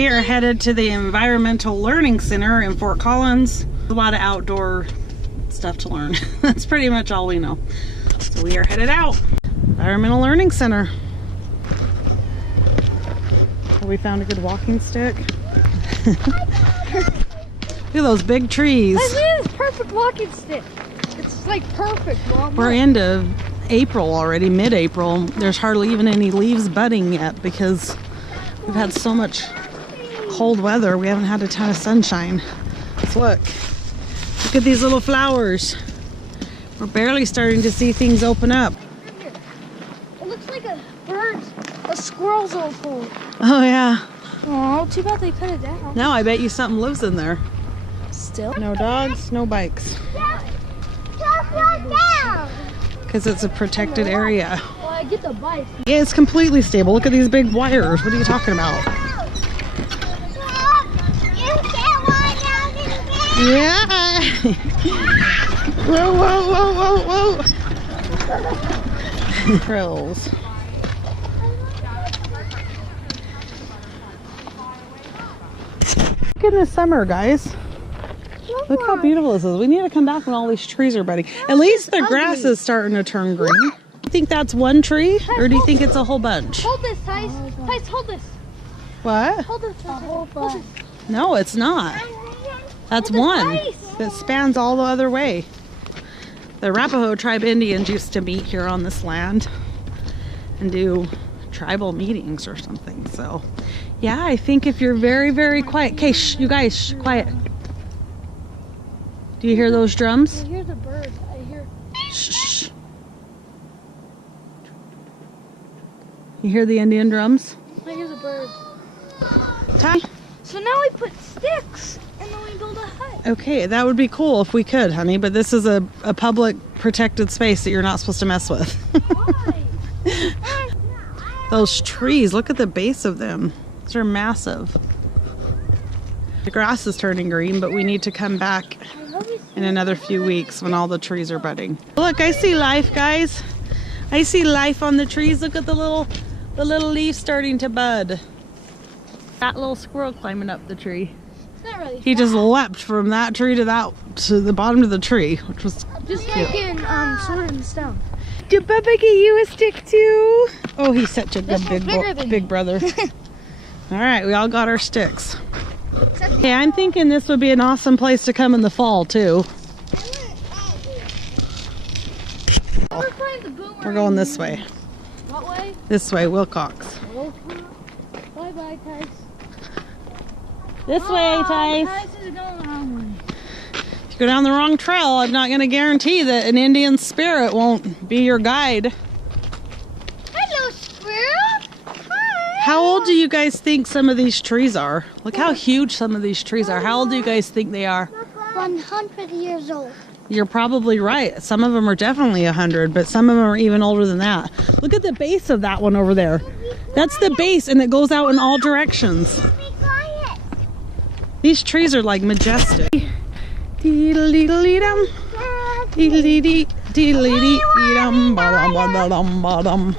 We are headed to the Environmental Learning Center in Fort Collins. A lot of outdoor stuff to learn. That's pretty much all we know. So we are headed out. Environmental Learning Center. We found a good walking stick. Look at those big trees. This is perfect walking stick. It's like perfect, Mom. We're into April already, mid-April. There's hardly even any leaves budding yet because we've had so much cold weather. We haven't had a ton of sunshine. So look at these little flowers. We're barely starting to see things open up. It looks like a bird, a squirrel's old hole. Oh yeah. Oh, too bad they cut it down. Now I bet you something lives in there. Still? No dogs, no bikes. Because it's a protected area. Well, I get the bike. Yeah, it's completely stable. Look at these big wires. What are you talking about? Yeah. Whoa, whoa, whoa, whoa, whoa. Trills. Look in the summer, guys. Look how beautiful this is. We need to come back when all these trees are budding. At least the grass is starting to turn green. Do you think that's one tree? Or do you think it's a whole bunch? Hold this, Tice. Tice, hold this. What? Hold this. Hold this. No, it's not. That's one that spans all the other way. The Arapaho tribe Indians used to meet here on this land and do tribal meetings or something. So, yeah, I think if you're very, very quiet. Okay, shh, you guys, shh, quiet. Do you hear those drums? I hear the birds. I hear. Shh, shh. You hear the Indian drums? I hear the birds. Ty? So now we put sticks and then we build a hut. Okay, that would be cool if we could, honey, but this is a public protected space that you're not supposed to mess with. Why? Those trees, look at the base of them. These are massive. The grass is turning green, but we need to come back in another few weeks when all the trees are budding. Look, I see life, guys. I see life on the trees. Look at the little leaves starting to bud. That little squirrel climbing up the tree. It's not really He just leapt from that tree to the bottom of the tree, which was just cute. like in Sword and Stone. Did Bubba get you a stick too? Oh, he's such a This good one's bigger than big me. brother. All right, we all got our sticks. Yeah, I'm thinking this would be an awesome place to come in the fall too. We're going this way. What way? This way, Wilcox. Bye bye, Tice. This way, Tice. Tice is going the wrong way. If you go down the wrong trail, I'm not going to guarantee that an Indian spirit won't be your guide. Hello, squirrel. Hi. How old do you guys think some of these trees are? Look how huge some of these trees are. How old do you guys think they are? 100 years old. You're probably right. Some of them are definitely 100, but some of them are even older than that. Look at the base of that one over there. That's the base, and it goes out in all directions. These trees are like majestic. Deedle-deedle-dee-dum. Deedle-dee-deedle-dee-dum. Ba-dum-ba-dum-ba-dum.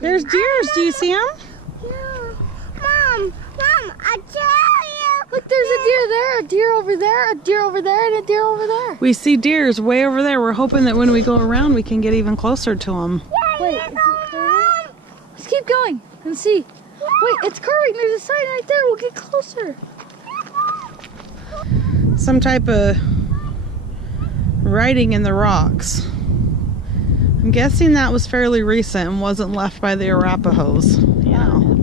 There's deers. Do you see them? Mom, I tell you. Look, there's a deer there, a deer over there, a deer over there, and a deer over there. We see deers way over there. We're hoping that when we go around, we can get even closer to them. Wait, is it curving? Let's keep going and see. Wait, it's curving. There's a sign right there. We'll get closer. Some type of writing in the rocks. I'm guessing that was fairly recent and wasn't left by the Arapahoes. You know.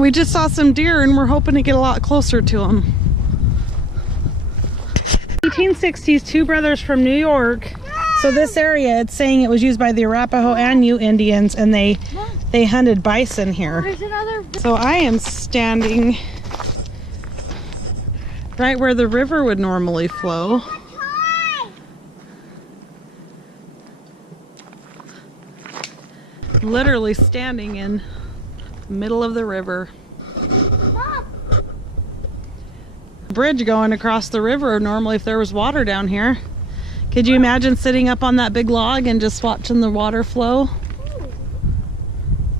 We just saw some deer and we're hoping to get a lot closer to them. 1860s, two brothers from New York. So this area, it's saying it was used by the Arapaho and Ute Indians, and they hunted bison here. There's another. So I am standing right where the river would normally flow. Literally standing in the middle of the river. Bridge going across the river. Normally if there was water down here, Could you imagine sitting up on that big log and just watching the water flow?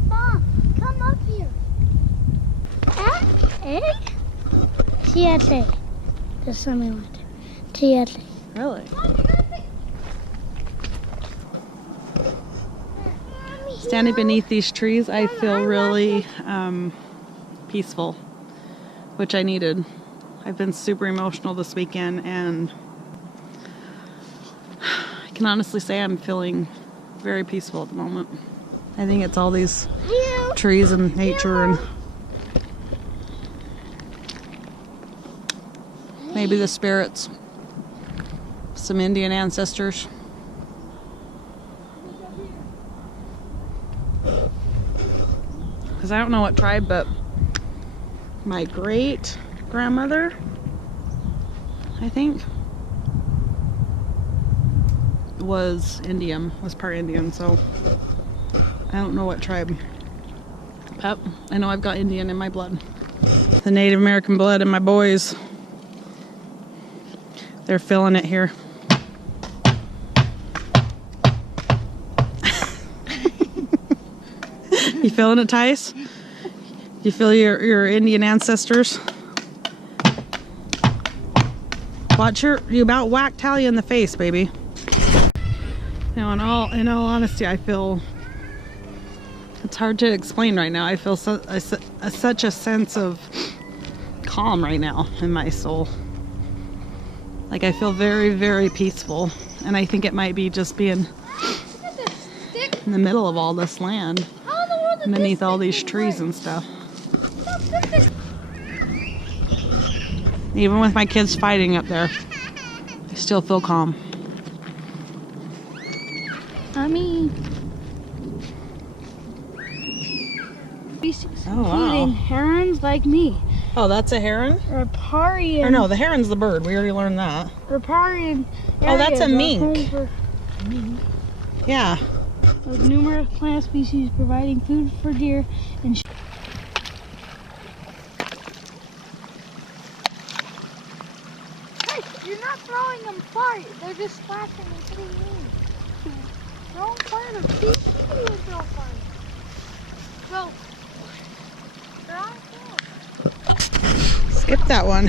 Mom, come up here. Egg? Siete. Just tell me what. Siete. Really? Standing beneath these trees, I feel really peaceful, which I needed. I've been super emotional this weekend, and I can honestly say I'm feeling very peaceful at the moment. I think it's all these trees and nature and maybe the spirits, some Indian ancestors. Because I don't know what tribe, but my great grandmother, I think, was part Indian, so I don't know what tribe. But I know I've got Indian in my blood. The Native American blood in my boys. They're feeling it here. You feeling it, Tice? You feel your Indian ancestors? Watch you about whacked Talia in the face, baby. Now, in all honesty, I feel it's hard to explain right now. I feel such a sense of calm right now in my soul. Like I feel very, very peaceful, and I think it might be just being in the middle of all this land, beneath all these trees and stuff. Even with my kids fighting up there, I still feel calm. Including herons like me. Oh, that's a heron? Riparian. Or no, the heron's the bird. We already learned that. Riparian. Oh, that's a mink. Yeah. With numerous plant species providing food for deer and Hey, you're not throwing them far. They're just splashing and hitting me. Throw them far. They're easy to throw far. Go. They're on field. Skip that one.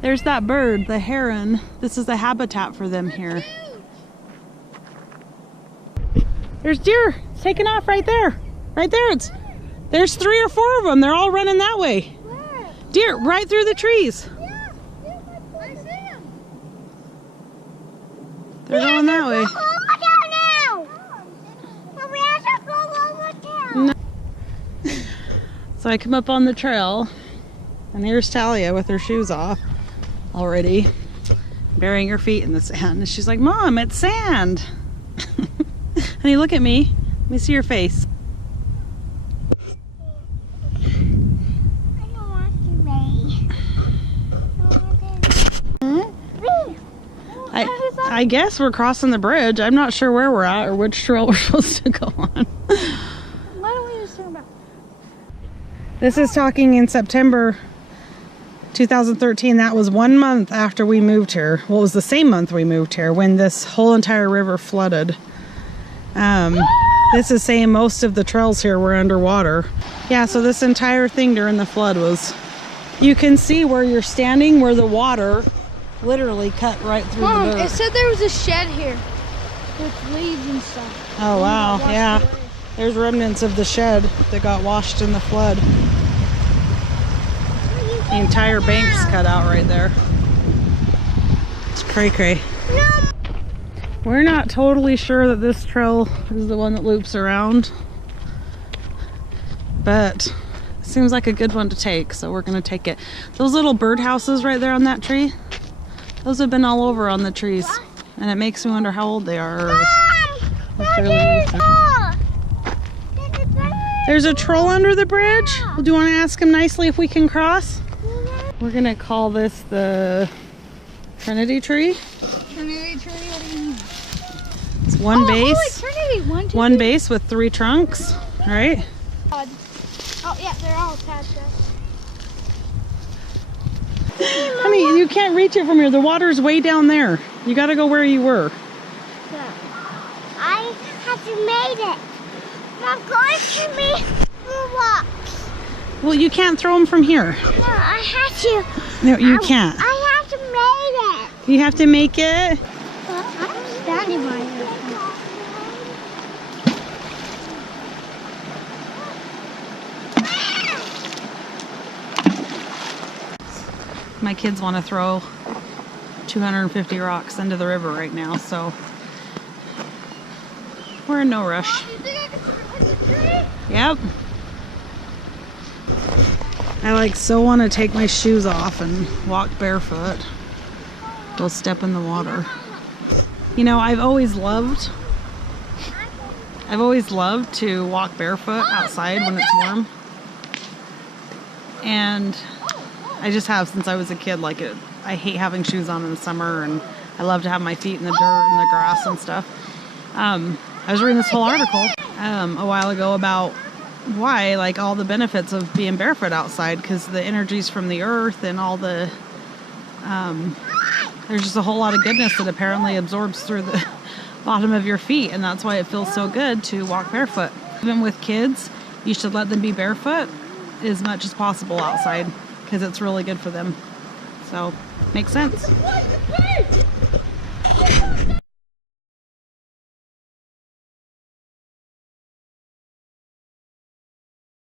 There's that bird, the heron. This is the habitat for them here. There's deer. It's taking off right there. Right there. There's 3 or 4 of them. They're all running that way. Where? Deer, right through the trees. Yeah, I see him. They're going that way. Look out now. We have to go over there. So I come up on the trail, and here's Talia with her shoes off already, burying her feet in the sand. And she's like, Mom, it's sand. Honey, look at me. Let me see your face. I don't want to race. I guess we're crossing the bridge. I'm not sure where we're at or which trail we're supposed to go on. Why don't we just turn back? This is talking in September 2013. That was 1 month after we moved here. Well, it was the same month we moved here when this whole entire river flooded. This is saying most of the trails here were underwater. Yeah, so this entire thing during the flood was, you can see where you're standing, where the water literally cut right through Mom, the dirt. it said there was a shed here with leaves and stuff. Oh wow, Washed yeah. away. There's remnants of the shed that got washed in the flood. The entire bank's cut out right there. It's cray-cray. No. We're not totally sure that this trail is the one that loops around, but it seems like a good one to take, so we're gonna take it. Those little bird houses right there on that tree, those have been all over on the trees, and it makes me wonder how old they are. Or if they're really recent. There's a troll under the bridge. Do you want to ask him nicely if we can cross? We're gonna call this the Trinity tree. Trinity tree, what do you mean? It's one base. Oh, like Trinity, 1, 2, One 3. base with 3 trunks, right? Oh yeah, they're all attached up. Honey, you can't reach it from here. The water's way down there. You got to go where you were. I have to made it. I'm going to make the rocks. Well, you can't throw them from here. No, I have to. No, you can't. I have to make it. You have to make it. I'm standing by it. My kids want to throw 250 rocks into the river right now, so we're in no rush. Yep. I like so want to take my shoes off and walk barefoot. Go step in the water. You know, I've always loved to walk barefoot outside when it's warm. And I just have since I was a kid. Like I hate having shoes on in the summer, and I love to have my feet in the dirt and the grass and stuff. I was reading this whole article a while ago about why, like, all the benefits of being barefoot outside, because the energies from the earth and all the there's just a whole lot of goodness that apparently absorbs through the bottom of your feet, and that's why it feels so good to walk barefoot. Even with kids, you should let them be barefoot as much as possible outside, because it's really good for them. So, makes sense.